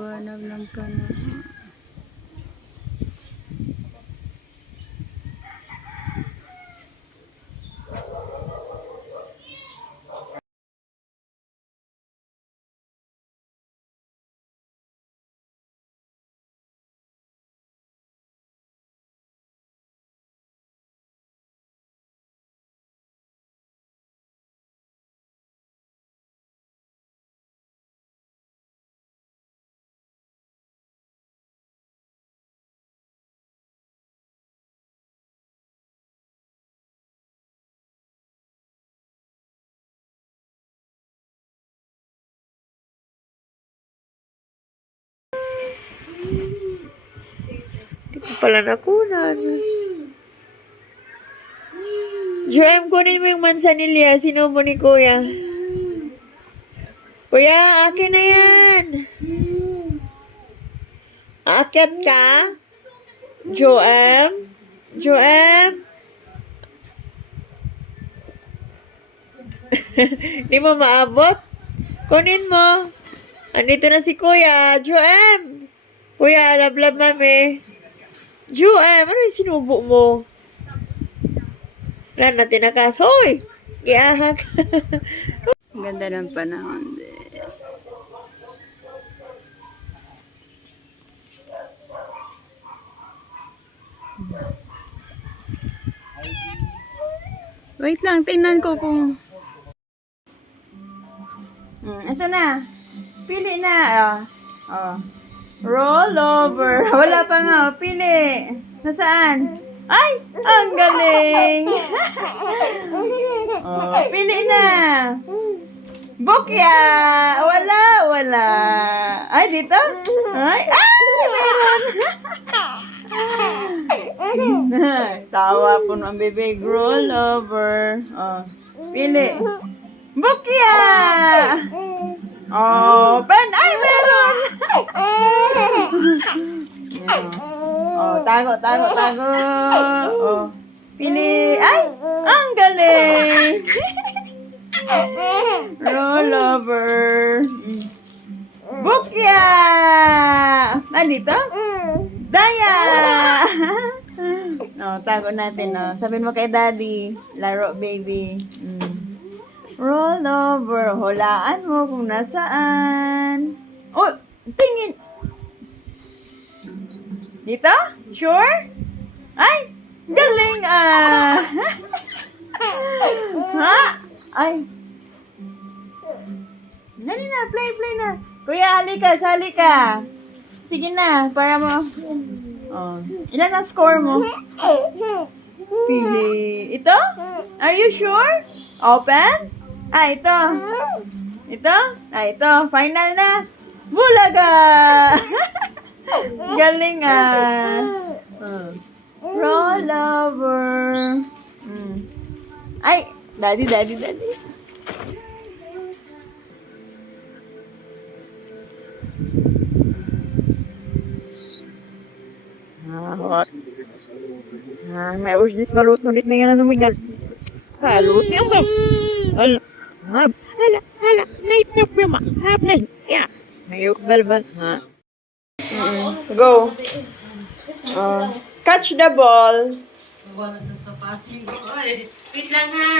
liwanag ng panahon. Hindi ko pala nakunan. Joem, kunin mo yung mansanilya. Sinubo ni Kuya. Kuya, akin na yan. Aakyat ka? Joem? Joem? Hindi mo maabot? Kunin mo. Andito na si Kuya. Joem! Kuya, lablab mami. Joem, ano yung sinubo mo? Wala na tinakas. Hoy! Giahak. Ang ganda ng panahon. Wait lang, tingnan ko kung... Ito na. Pili na. Oh. Roll over. Wala pa nga. Pili. Nasaan? Ay! Ang galing! Pili na. Bukya! Wala. Ay, dito? Ay! Meron! Tawa po ng bibig. Roll over. Pili. Bukya! Pen! Ay, meron! Tago. Pili. Ay! Ang galing! Roll over. Bukya! Nandito? Daya! Tago natin. Sabihin mo kay Daddy. Laro, baby. Roll over. Hulaan mo kung nasaan. Oh, tingin. Dito? Sure? Ay, galing Ha? Ay. Dali na, play na. Kuya, halika, sali ka. Sige na, para mo. Ilan ang score mo? Pili. Ito? Are you sure? Open? Ito. Ito? Ito. Final na. Bulaga! Galing Roll over. Ay, daddy. May urgis na luto ulit na yan na sumigal. Luto yan ba? Hala, naitap yung mahapnas. Yeah. Ayok balbal. Go. Catch the ball. Wait lang ha.